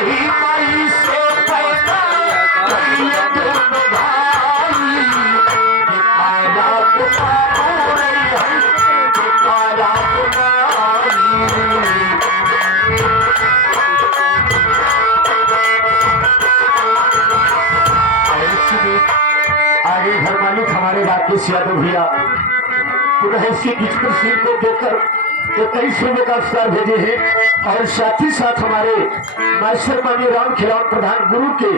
वही माई से पैदा कइले दोनों भाई। दिखारा बाबू रही है, दिखारा आगे घर मालिक हमारे राकेश यादव भैया पुनः इसके बीच पर सीन को देखकर 21 रुपये का पुरस्कार भेजे हैं और साथ ही साथ हमारे मास्टर माननीय राम खिलावन प्रधान गुरु के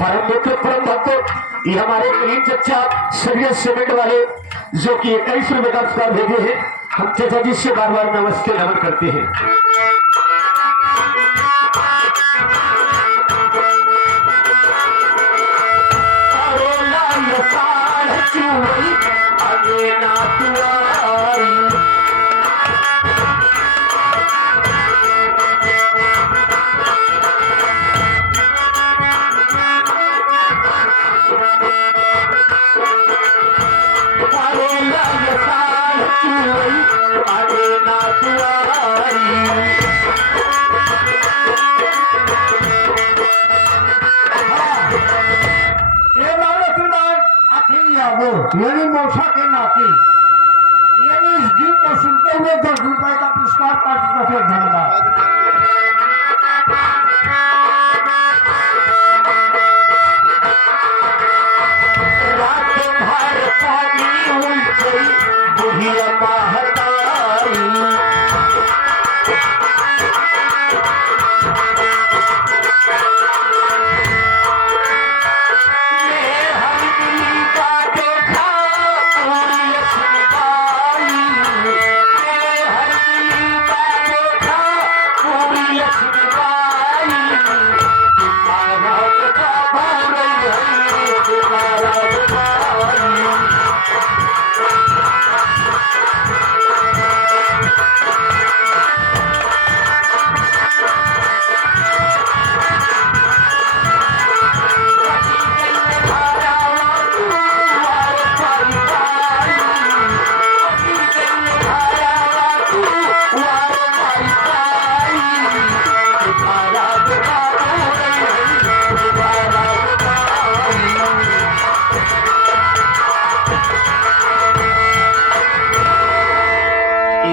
परम मित्र परम भक्त ये हमारे करीम चच्चा सरिया सीमेंट वाले जो कि 21 रुपये का पुरस्कार भेजे हैं। हम चचा जी से बार बार नमस्ते नमन करते हैं। आगे ना तुआरी आगे ना तुआरी यानी मोसा के नाती यानी इस गीत को सुनते हुए 10 रुपए का पुरस्कार पार्टी का फिर धन्यवाद। रात भर पानी उलझी बुढ़िया महतारी।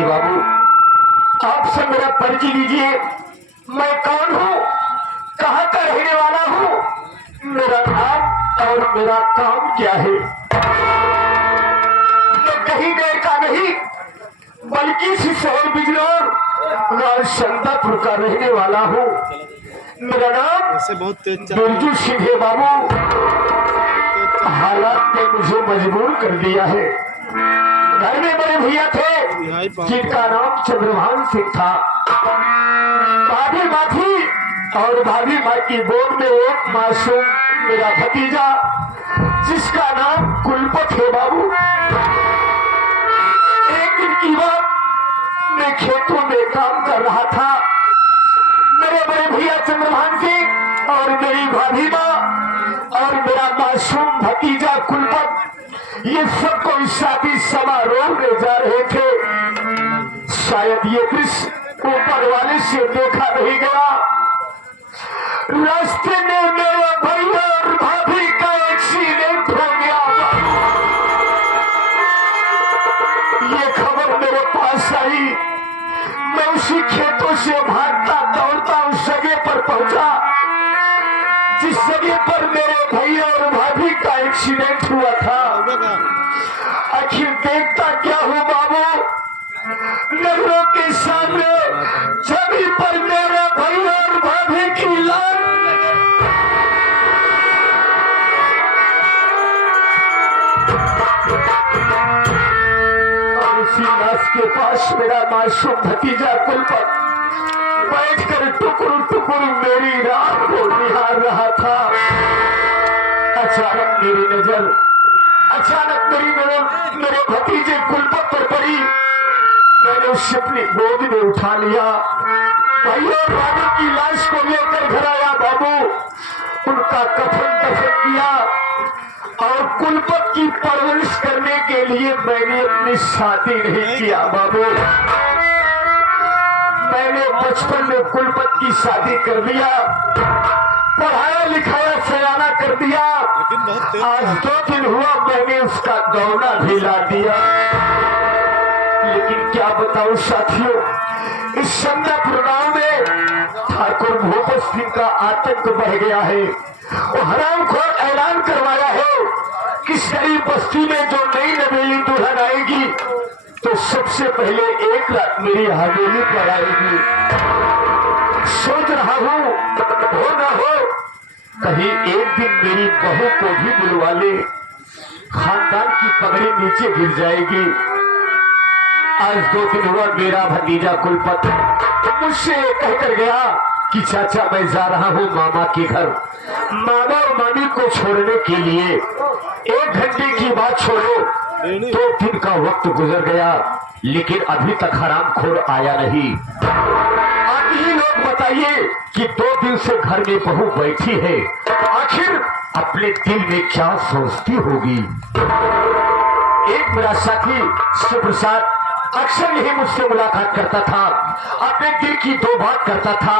बाबू आपसे मेरा परिचय लीजिए, मैं कौन हूँ, कहाँ का रहने वाला हूँ, मेरा नाम और मेरा काम क्या है। मैं कहीं गए का नहीं बल्कि इसी शहर बिजनौर संदापुर का रहने वाला हूँ। मेरा नाम बिरजू सिंह है बाबू। हालात ने मुझे मजबूर कर दिया है। घर में बड़े भैया थे जिनका नाम चंद्रभान सिंह था। भाभी माँ थी और भाभी माँ की गोद में एक मासूम मेरा भतीजा जिसका नाम कुलपत है बाबू। एक दिन की बात, मैं खेतों में काम कर रहा था। मेरे बड़े भैया चंद्रभान सिंह और मेरी भाभी माँ और मेरा मासूम भतीजा कुलपत ये सब कोई शादी समारोह में जा रहे थे। शायद ये दृश्य ऊपर वाले से देखा नहीं गया। रास्ते में मेरे भैया और भाभी का एक्सीडेंट हो गया। ये खबर मेरे पास आई। मैं उसी खेतों से भागता दौड़ता उस जगह पर पहुंचा जिस जगह पर मेरे भैया और भाभी का एक्सीडेंट हुआ था। आखिर देखता क्या हूँ बाबू, नजरों के सामने जमीन पर मेरे भैया और भाभी की लाश। और उसी लाश के पास मेरा मासूम भतीजा कुलपत बैठकर टुकड़ टुकड़ मेरी रात को निहार रहा था। अचानक मेरी नजर मेरे भतीजे कुलपत पर पड़ी। मैंने उसे अपनी गोद में उठा लिया। भैया और भाभी की लाश को लेकर घर आया बाबू। उनका कफन दफन किया और कुलपत की परवरिश करने के लिए मैंने अपनी शादी नहीं किया बाबू। मैंने बचपन में कुलपत की शादी कर दिया, पढ़ाया लिखाया सयाना कर दिया। आज 2 दिन हुआ मैंने उसका गौना भी ला दिया। लेकिन क्या बताऊं साथियों, इस संदापुर गांव में ठाकुर भूपत सिंह का आतंक बढ़ गया है। वो हरामखोर ऐलान करवाया है कि गरीब बस्ती में जो नई नवेली दुल्हन आएगी तो सबसे पहले 1 रात मेरी हवेली पर आएगी। सोच रहा हूं हो न हो कहीं एक दिन मेरी बहू को भी बुलवा ले, खानदान की पगड़ी नीचे गिर जाएगी। आज 2 दिन हुआ मेरा भतीजा कुलपत मुझसे कहकर गया कि चाचा मैं जा रहा हूँ मामा के घर, मामा और मामी को छोड़ने के लिए। 1 घंटे की बात छोड़ो, 2 दिन का वक्त गुजर गया लेकिन अभी तक हरामखोर आया नहीं। आप ही लोग बताइए कि 2 दिन से घर में बहू बैठी है, आखिर अपने दिल में क्या सोचती होगी। एक मेरा साथी सुप्रसाद अक्सर यही मुझसे मुलाकात करता था, अपने दिल की 2 बात करता था।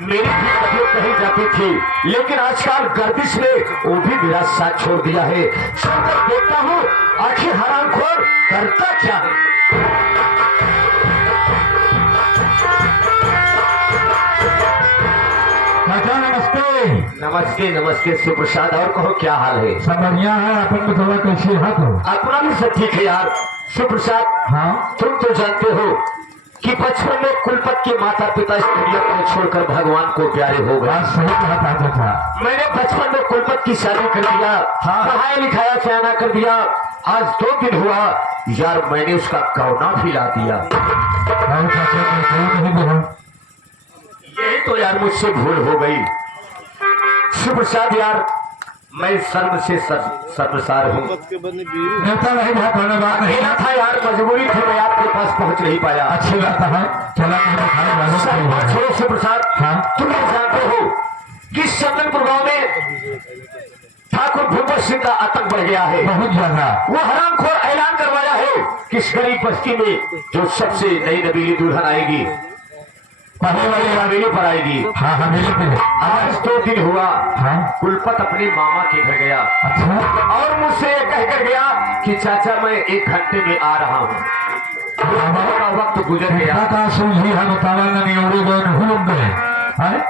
मेरी भी तबीयत नहीं जाती थी लेकिन आजकल गर्दिश ने वो भी मेरा साथ छोड़ दिया है। चलकर देखता हूँ आखिर हरामखोर करता क्या है। चाचा नमस्ते। नमस्ते नमस्ते सुप्रसाद, और कहो क्या हाल है। सब बढ़िया है, अपन बताओ कैसे है तो। अपना भी सब ठीक है यार। सुप्रसाद, हाँ तुम तो जानते हो कि बचपन में कुलपत के माता पिता इस दुनिया को छोड़कर भगवान को प्यारे हो गए। बात सही कहा चाचा। मैंने बचपन में कुलपत की शादी कर दिया, पढ़ाया लिखाया सयाना कर दिया। आज 2 दिन हुआ यार मैंने उसका गौना भी ला दिया। और चाचा मैं क्यों नहीं बोलूं? यही तो यार मुझसे भूल हो गई। सुप्रसाद यार मैं शर्म से शर्मसार हूँ। नेता नहीं था, कोई बात नहीं। मेरा था यार, मजबूरी थी, मैं आपके पास पहुँच नहीं पाया। अच्छी बात है, चला छोड़ो सुप्रसाद, हाँ? तुम ये जानते हो कि संदलपुर गांव में ठाकुर भूपत सिंह का आतंक बढ़ गया है। बहुत ज्यादा। वो हरामखोर ऐलान करवाया है कि इस गरीब बस्ती में जो सबसे नई नवीली दुल्हन आएगी पहले वाली हवेली पर आएगी। हाँ हवेली पे। आज 2 दिन हुआ, हाँ कुलपत अपने मामा के घर गया। अच्छा। और मुझसे कहकर गया कि चाचा मैं 1 घंटे में आ रहा हूँ। का वक्त गुजर गया का सूझी हम बतावा नहीं उड़ी गए नहीं गए,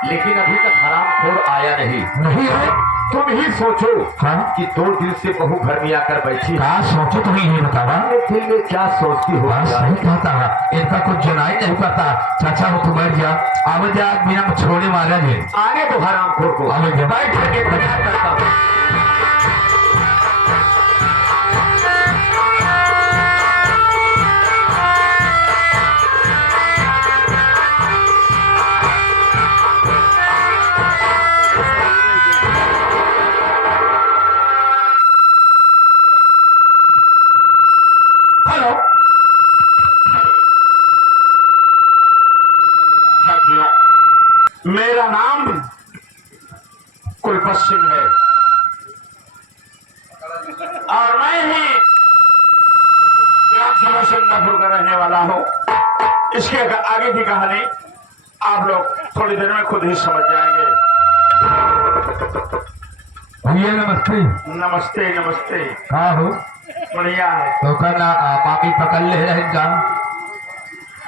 लेकिन अभी तक हरामखोर आया नहीं है। तुम ही सोचो हाँ? कि 2 दिन से बहू घर में आकर बैठी है। क्या सोचो तुम्हें ये बतावा। अपने दिल में क्या सोचती हो। बात सही कहता है, इनका कुछ जनाई नहीं पता। चाचा वो तुम्हारे जा आवे जा बिना छोड़े मारा जे आगे तो हरामखोर को आगे जा। बैठ करके प्रचार करता हूँ। हेलो मेरा नाम कुलपत सिंह है और मैं ही ग्राम सभा संदापुर का रहने वाला हूँ। इसके आगे की कहानी आप लोग थोड़ी देर में खुद ही समझ जाएंगे। भैया नमस्ते। नमस्ते नमस्ते। हाँ हो बढ़िया है। तो कहना मामी पकड़ ले रहे का।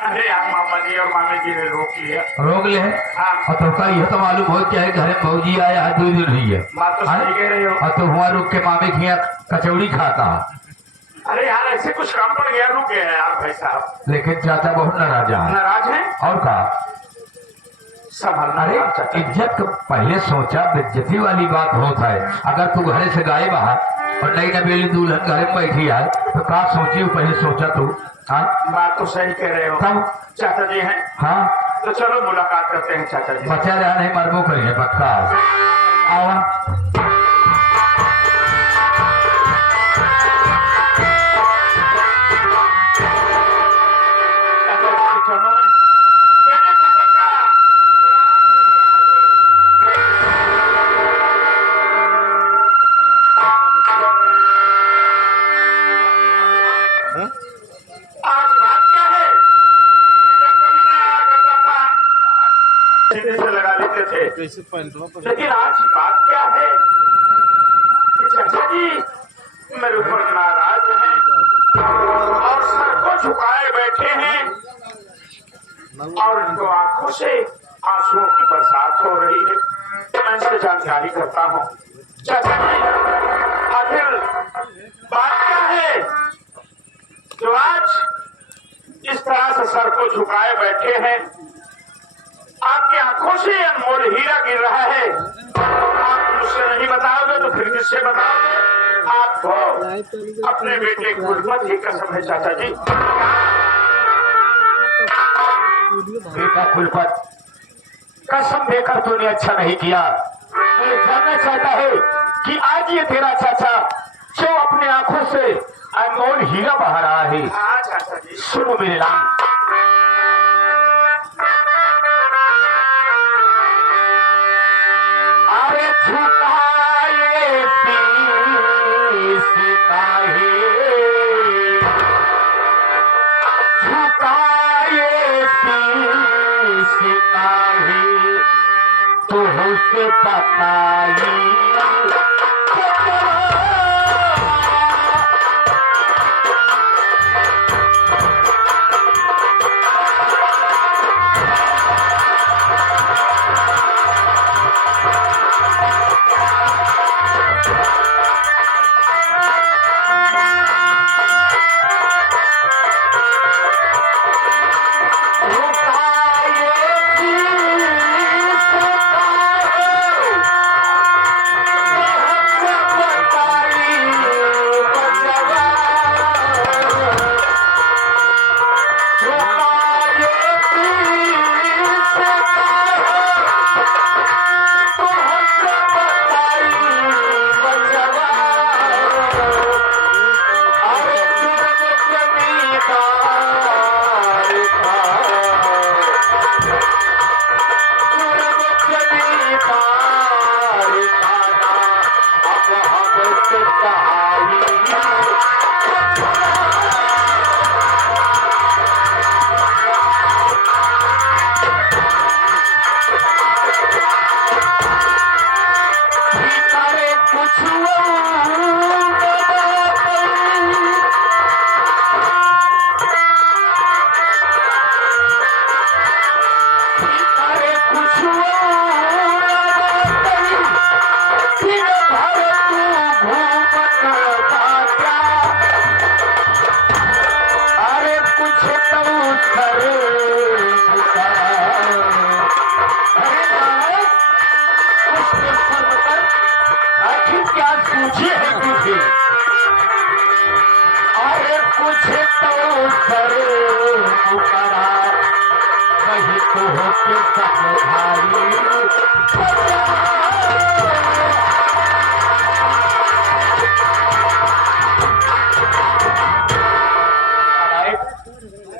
अरे यार मामा जी और मामी जी ने रोक लिया। रोक ले। हाँ। और तो का यह तो मालूम हो क्या है, घर में फौजी आया है 2 दिन हुई है। बात तो सही कह रहे हो। और तो हुआ रुक के मामी खिया कचौड़ी खाता। अरे यार ऐसे कुछ काम पड़ गया, रुक गया यार भाई साहब। लेकिन चाचा बहुत नाराज है। नाराज है और का संभालना। अरे चाचा इज्जत का पहले सोचा, बेइज्जती वाली बात होता है। अगर तू घरे से गाय बाहर और नई नवेली दुल्हन घर में बैठी है तो का सोची पहले सोचा तू। हाँ बात तो सही कह रहे हो। तब चाचा जी हैं हाँ तो चलो मुलाकात करते हैं चाचा जी। बचा रहा नहीं मरबो करिए पक्का। आवा चाचा जी के चरणों में मेरे संकट का आज बात क्या है? मुझे कभी नहीं आया करता था कैसे पैंटवा पर लेकिन आज बात क्या है कि चाचा जी मेरे ऊपर नाराज हैं और सर को झुकाए बैठे हैं और इनको आंखों से आंसुओं की बरसात हो रही है। मैं इससे जानकारी करता हूँ। चाचा जी आखिर बात क्या है जो आज इस तरह से सर को झुकाए बैठे हैं? आपकी आंखों से अनमोल हीरा गिर रहा है। आप मुझसे नहीं बताओगे तो फिर किससे बताओगे? आपको अपने बेटे गुरबत की कसम है चाचा जी। बेटा कुलपत, कसम देकर तूने अच्छा नहीं किया। तू ये जानना चाहता है कि आज ये तेरा चाचा जो अपने आंखों से अनमोल हीरा बहा रहा है। हाँ चाचा जी। सुनो मेरे लाल, अरे झुकाए शीश काहे, झुकाए शीश काहे, तुझसे बताई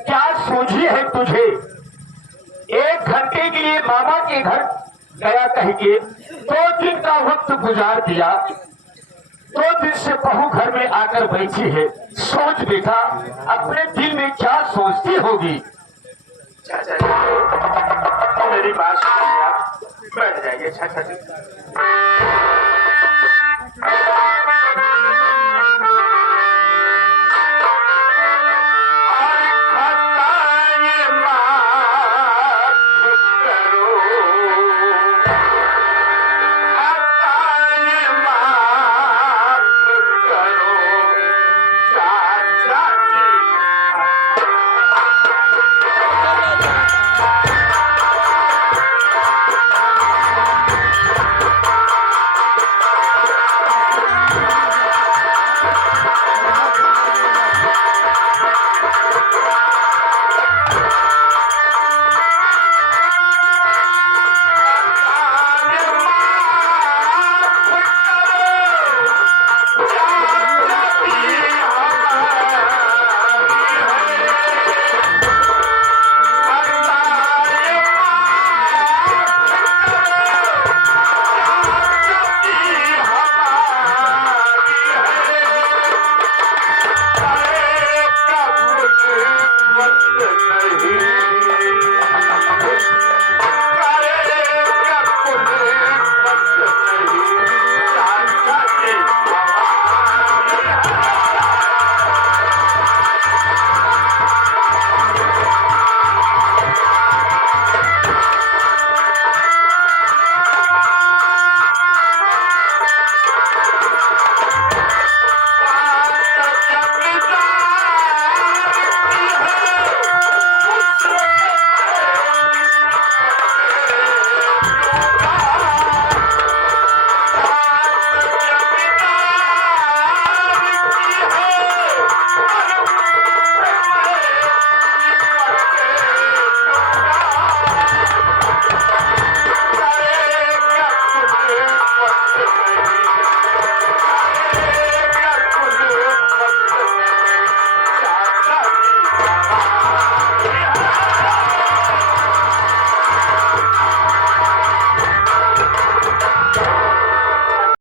क्या सूझी है तुझे? 1 घंटे के लिए मामा के घर गया कह के 2 दिन का वक्त गुजार दिया। 2 दिन से बहू घर में आकर बैठी है। सोच बेटा अपने दिल में क्या सोचती होगी। चाचा जी मेरी बात सुनिए, आप बैठ जाइए। चाचा जी